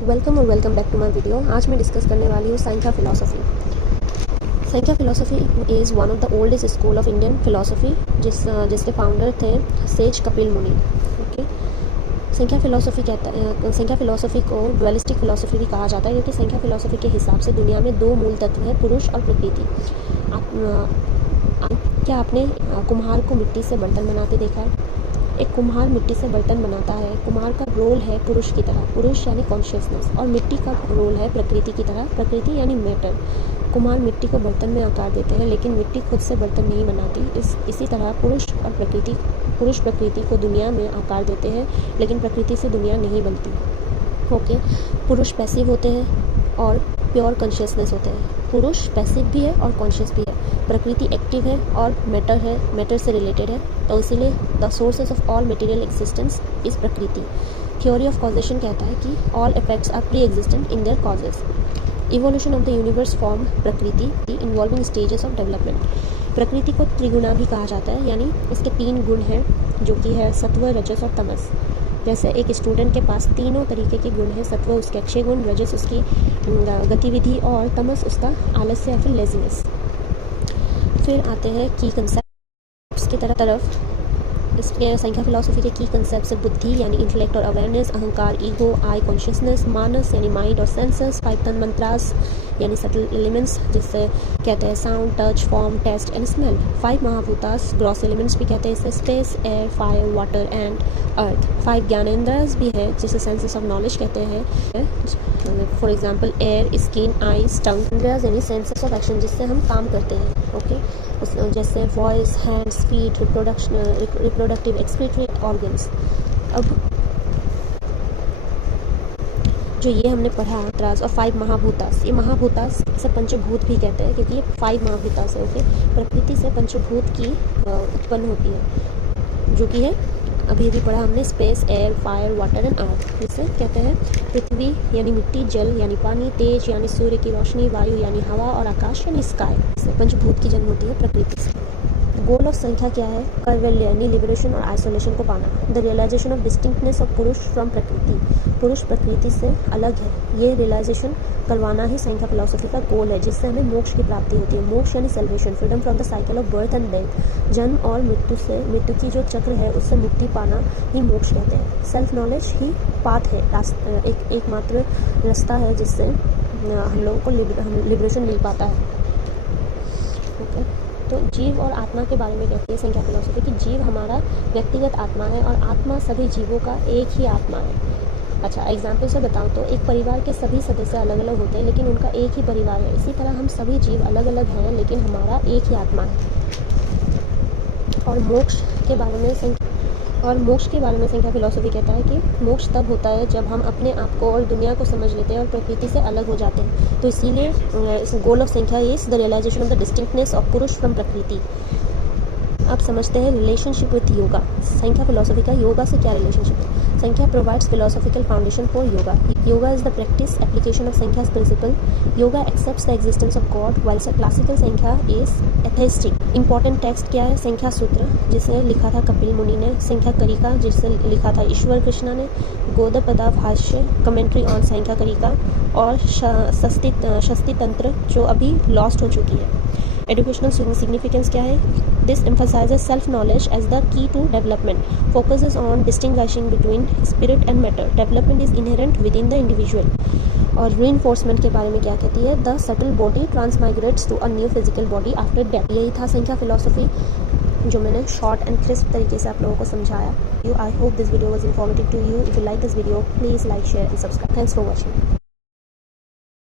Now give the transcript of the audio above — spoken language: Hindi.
Welcome back to my video. आज मैं डिस्कस करने वाली हूँ Samkhya philosophy. Samkhya philosophy is one of the oldest school of Indian philosophy जिसके फाउंडर थे सेज कपिल मुनि। ओके, संख्या फ़िलासफ़ी को डुअलिस्टिक फ़िलासफ़ी भी कहा जाता है, क्योंकि संख्या फ़िलासफ़ी के हिसाब से दुनिया में दो मूल तत्व हैं, पुरुष और प्रकृति। क्या आपने कुम्हार को मिट्टी से बर्तन बनाते देखा है? एक कुम्हार मिट्टी से बर्तन बनाता है। कुम्हार का रोल है पुरुष की तरह, पुरुष यानी कॉन्शियसनेस, और मिट्टी का रोल है प्रकृति की तरह, प्रकृति यानी मैटर। कुम्हार मिट्टी को बर्तन में आकार देते हैं, लेकिन मिट्टी खुद से बर्तन नहीं बनाती। इसी तरह पुरुष प्रकृति को दुनिया में आकार देते हैं, लेकिन प्रकृति से दुनिया नहीं बनती। ओके, पुरुष पैसिव होते हैं और प्योर कॉन्शियसनेस होते हैं। पुरुष पैसिव भी है और कॉन्शियस भी है। प्रकृति एक्टिव है और मैटर से रिलेटेड है, तो इसीलिए the sources of all material existence is Prakriti. Theory of causation कहता है कि all effects are pre existent in their causes. Evolution of the universe form Prakriti involving stages of development. Prakriti को त्रिगुणा भी कहा जाता है, यानी इसके 3 गुण हैं, जो कि है सत्व, रजस और तमस। जैसे एक स्टूडेंट के पास तीनों तरीके के गुण हैं, सत्व उसके अच्छे गुण, रजस उसकी गतिविधि और तमस उसका आलस्य या फिर लेजीनेस। फिर आते हैं की कंसेप्ट्स की तरफ। इसके संख्या फिलॉसफी के की कंसेप्ट है बुद्धि यानी इंटेलेक्ट और अवेयरनेस, अहंकार ईगो, आई कॉन्शियसनेस, मानस यानी माइंड और सेंसेस, 5 तन्मात्रास यानी सटल एलिमेंट्स जिससे कहते हैं sound, touch, form, taste and smell, 5 महाभूतास ग्रॉस एलिमेंट्स भी कहते हैं इसे, space, air, fire, water and earth, 5 ज्ञानेंद्रियास भी है जिसे सेंसेस ऑफ नॉलेज कहते हैं। For example ear, skin, eyes, tongue. इंद्रियास यानी सेंसेस ऑफ एक्शन जिससे हम काम करते हैं। ओके, जैसे voice, hands, feet, reproductive, excretory organs. अब जो ये हमने पढ़ा त्रास और 5 महाभूतास, ये महाभूतास से पंचभूत भी कहते हैं, क्योंकि ये 5 महाभूतास है। ओके, प्रकृति से पंचभूत की उत्पन्न होती है, जो कि है अभी पढ़ा हमने space, air, fire, water and अर्थ। जिसे कहते हैं पृथ्वी यानी मिट्टी, जल यानी पानी, तेज यानी सूर्य की रोशनी, वायु यानी हवा और आकाश यानी स्काई। इससे पंचभूत की जन्म होती है प्रकृति से। गोल ऑफ संख्या क्या है? कैवल्य यानी लिबरेशन और आइसोलेशन को पाना, the realization of डिस्टिंक्टनेस of Purusha from प्रकृति। पुरुष प्रकृति से अलग है, ये रियलाइजेशन करवाना ही संख्या फिलॉसफी का गोल है, जिससे हमें मोक्ष की प्राप्ति होती है। मोक्ष यानी salvation, freedom from the cycle of birth and death. जन्म और मृत्यु की जो चक्र है उससे मुक्ति पाना ही मोक्ष कहते हैं। सेल्फ नॉलेज ही पाथ है, एकमात्र रास्ता है जिससे हम लोगों को लिबरेशन मिल पाता है। ओके, तो जीव और आत्मा के बारे में कहती है संख्या फिलॉसफी कि जीव हमारा व्यक्तिगत आत्मा है और आत्मा सभी जीवों का एक ही आत्मा है। अच्छा, एग्जाम्पल से बताऊं तो एक परिवार के सभी सदस्य अलग अलग होते हैं, लेकिन उनका एक ही परिवार है। इसी तरह हम सभी जीव अलग अलग हैं, लेकिन हमारा एक ही आत्मा है। और मोक्ष के बारे में संख्या फिलॉसफी कहता है कि मोक्ष तब होता है जब हम अपने आप को और दुनिया को समझ लेते हैं और प्रकृति से अलग हो जाते हैं। तो इसीलिए इस goal of Sankhya is the realization of the distinctness of Purusha from Prakriti. अब समझते हैं रिलेशनशिप विद योगा। संख्या फिलॉसफी का योगा से क्या रिलेशनशिप है? Sankhya provides philosophical foundation for yoga. Yoga is the practice application of Sankhya's principle. Yoga accepts the existence of God while classical Sankhya is atheistic. Important text क्या है? संख्या सूत्र, जिसे लिखा था कपिल मुनि ने, संख्या करिका, जिसे लिखा था ईश्वर कृष्णा ने, गौडपदा भाष्य, कमेंट्री ऑन संख्या करिका, और शस्ति तंत्र जो अभी लॉस्ट हो चुकी है। एजुकेशनल सिग्निफिकेंस क्या है? This emphasizes self knowledge as the key to development, focuses on distinguishing between spirit and matter, development is inherent within the individual। और reinforcement के बारे में क्या कहती है? the subtle body transmigrates to a new physical body after death। यही था संख्या फिलॉसफी, जो मैंने शॉर्ट एंड क्रिस्प तरीके से आप लोगों को समझाया। I hope this video was informative to you. If you like this video please like, share and subscribe. Thanks for watching.